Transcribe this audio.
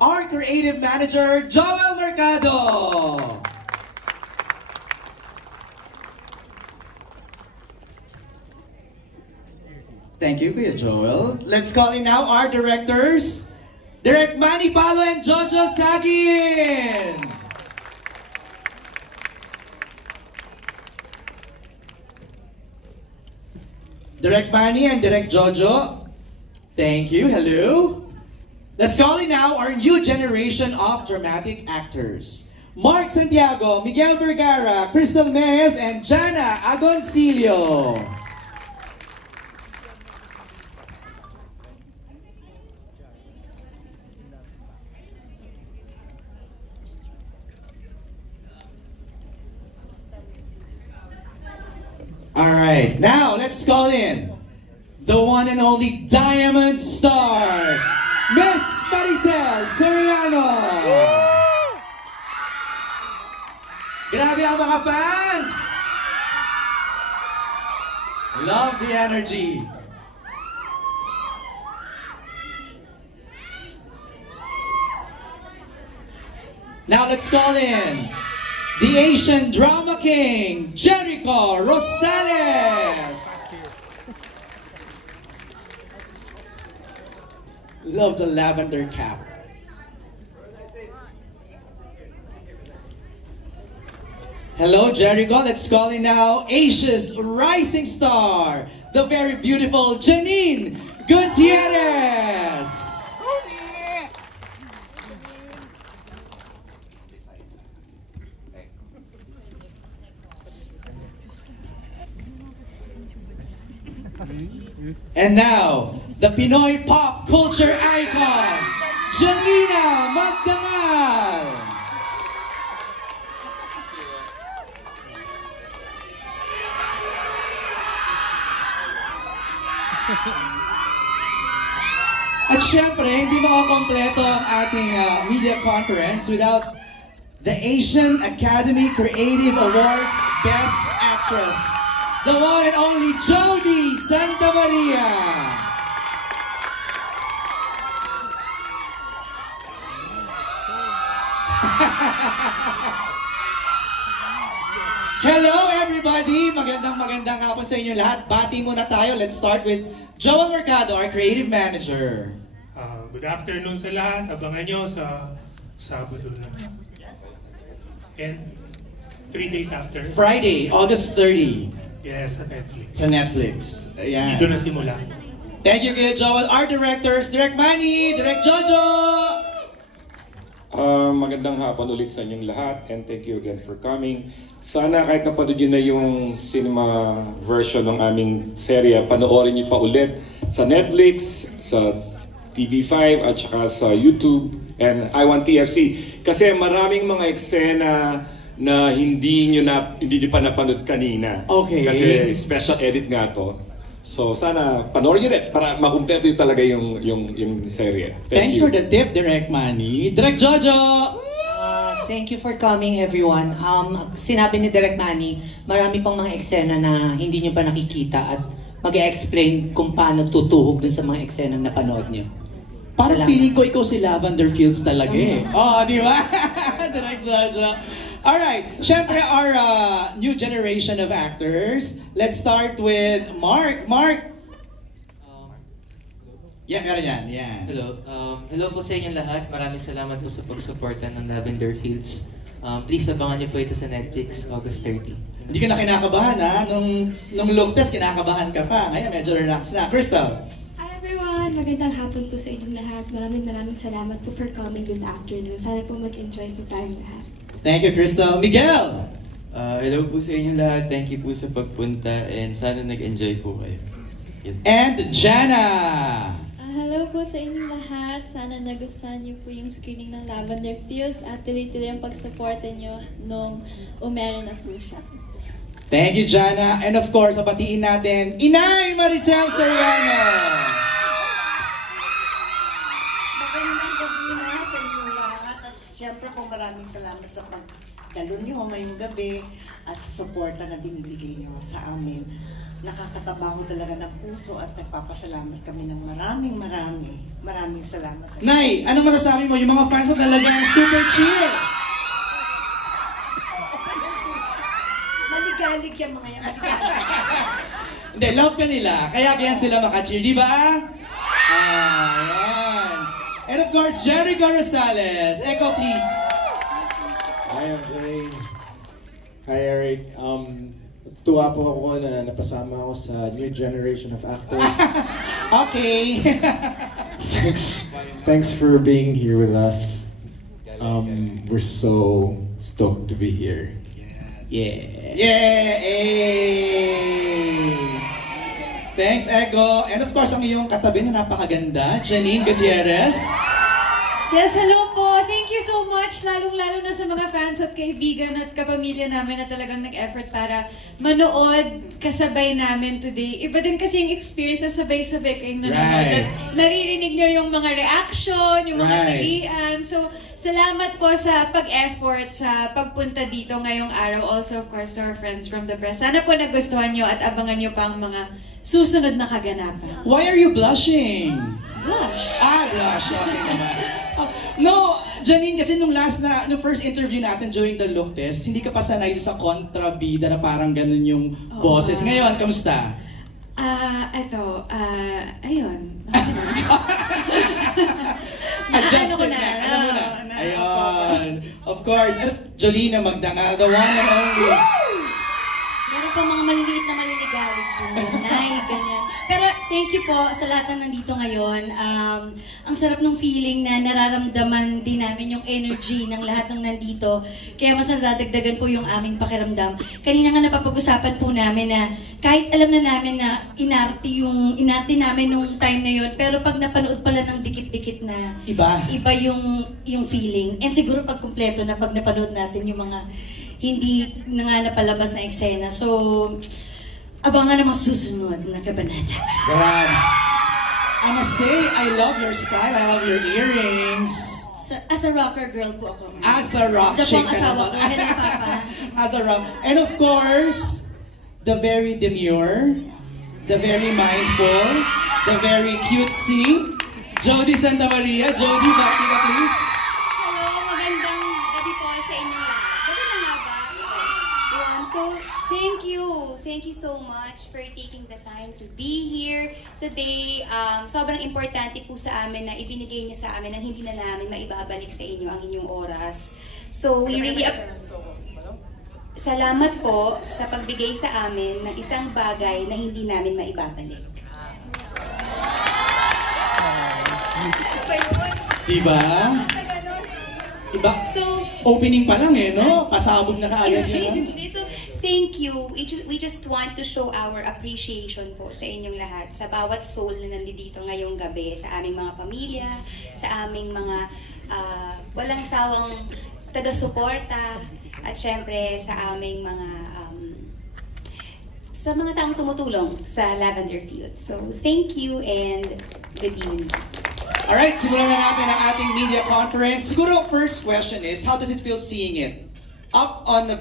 our creative manager, Joel Mercado. Thank you, Kuya Joel. Let's call in now our directors, Direk Manny Palo and Jojo Sagin. Direk Manny and Direk Jojo, thank you, hello. Let's call in now our new generation of dramatic actors. Mark Santiago, Miguel Vergara, Crystal Mejez, and Jana Agoncillo. Alright, now let's call in the one and only Diamond Star, Miss Maricel Soriano. Grabe ang mga fans! Love the energy. Now let's call in the Asian Drama King, Jericho Rosales. Love the lavender cap. Hello, Jericho. Let's call in now Asia's rising star, the very beautiful Janine Gutierrez. And now, the Pinoy pop culture icon, Janina Magdangal. At syempre, hindi makakompleto ang ating media conference without the Asian Academy Creative Awards Best Actress, the one and only Jody Santa Maria. Hello everybody! Magandang hapon sa inyo lahat. Bati muna tayo. Let's start with Joel Mercado, our creative manager. Good afternoon sa lahat. Abangan nyo sa Sabado na. And 3 days after. Friday, August 30. Yes, sa Netflix. Sa Netflix. Ayan. Dito na simula. Thank you, Kuya Joel. Our directors, Direk Manny, Direk Jojo! Magandang hapon ulit sa inyong lahat and thank you again for coming. Sana kahit napanood nyo na yung cinema version ng aming serya, panoorin nyo pa ulit sa Netflix, sa TV5 at saka sa YouTube and I Want TFC. Kasi maraming mga eksena na hindi nyo pa napanood kanina. Okay. Kasi special edit nga to. So sana panoorin nyo rin para makumpleto yung talaga yung serye. Thanks for the tip, Direk Manny. Direk Jojo! Thank you for coming, everyone. Sinabi ni Direk Manny, marami pang mga eksena na hindi nyo pa nakikita at mag-explain kung paano tutuhog dun sa mga eksena na napanood nyo. Parang feeling ko ikaw si Lavender Fields talaga eh. Oh, di ba? Direk Jojo. Alright, syempre our new generation of actors. Let's start with Mark. Mark! Yeah, meron yan. Yeah. Hello. Hello po sa inyo lahat. Maraming salamat po sa pagsuporta ng Lavender Fields. Please abangan niyo po ito sa Netflix, August 30. Hindi ka na kinakabahan ha? Nung look test, kinakabahan ka pa. Ngayon, medyo relax na. Crystal! Hi everyone! Magandang hapon po sa inyong lahat. Maraming salamat po for coming this afternoon. Sana po mag-enjoy po tayong lahat. Thank you, Crystal. Miguel! Hello po sa inyo lahat. Thank you po sa pagpunta and sana nag-enjoy po kayo. And Jana! Hello po sa inyong lahat. Sana nagustuhan niyo po yung screening ng Lavender Fields at tuloy-tuloy ang pagsuporta niyo nung Umere na Crucia. Thank you, Jana. And of course, papatiin natin, Inay Maricel Soriano! Magandang gabi na sa inyong lahat at siyempre po maraming salamat sa pagdalo niyo ngayong gabi at sa suporta na binibigay niyo sa amin. nakakatabaho talaga ng puso at nagpapasalamat kami ng maraming salamat. Nay, anong masasabi mo? Yung mga fans mo talagang super chill. Maligalig yung mga yan. Hindi, love ka nila. Kaya sila maka-cheer, di ba? Ayan. And of course, Jericho Rosales. Echo, please. Hi, MJ. Hi, Eric. Tuwa po ako na napasama ako sa new generation of actors. Okay. Thanks for being here with us. We're so stoked to be here. Yeah. Yay! Thanks, Echo. And of course, ang iyong katabi na napakaganda, Janine Gutierrez. Yes, hello po. Thank you so much, lalong-lalo na sa mga fans at kaibigan at kapamilya namin na talagang nag-effort para manood kasabay namin today. Iba din kasi yung experience na sabay-sabay kayong nanonood. Right. Naririnig nyo yung mga reaction, yung mga pilihan. So, salamat po sa pag-effort sa pagpunta dito ngayong araw. Also, of course, to our friends from the press. Sana po nagustuhan nyo at abangan nyo pa ang mga susunod na kaganapan. Why are you blushing? Blush? Blush. Okay naman. No, Janine, kasi nung first interview natin during the look test, hindi ka pa sanay sa kontrabida na parang ganun yung boses. Ngayon, kamusta? Ayun. Adjusted na. Alam mo na. Ayun. Of course. Jolina Magdangal, the one and only. Meron pa mga maliliit na maliligalig din. Nay, ganyan. Pero thank you po sa lahat na nandito ngayon. Ang sarap ng feeling na nararamdaman din namin yung energy ng lahat ng nandito. Kaya mas nadadagdagan po yung aming pakiramdam. Kanina nga napapag-usapan po namin na kahit alam na namin na inarte namin nung time na yun, pero pag napanood pala ng dikit-dikit na iba yung feeling. And siguro pag kumpleto na pag napanood natin yung mga hindi na nga napalabas na eksena. So, abangan ang mga susunod na kabanata. God. I must say, I love your style. I love your earrings. As a rocker girl po ako. As a rock chick. Asawa ko. Hello, Papa. As a rock. And of course, the very demure, the very mindful, the very cutesy, Jody Santa Maria. Jody, back to you, please. Magandang gabi po sa inyo lahat. Gabi na nga ba? So, thank you so much for taking the time to be here today. Sobrang importante po sa amin na ibinigay niyo sa amin na hindi na namin maibabalik sa inyo ang inyong oras. So, we really salamat po sa pagbigay sa amin ng isang bagay na hindi namin maibabalik. Diba? Diba? So, opening pa lang no? Pasabog na kaagad yun. So, thank you. We just want to show our appreciation po sa inyong lahat, sa bawat soul na nandito ngayong gabi, sa aming mga pamilya, sa aming mga walang sawang taga-suporta, at syempre sa aming mga sa mga taong tumutulong sa Lavender Fields. So, thank you and good evening. Alright, simulan na natin ang ating media conference. Siguro, first question is, how does it feel seeing it? Up on the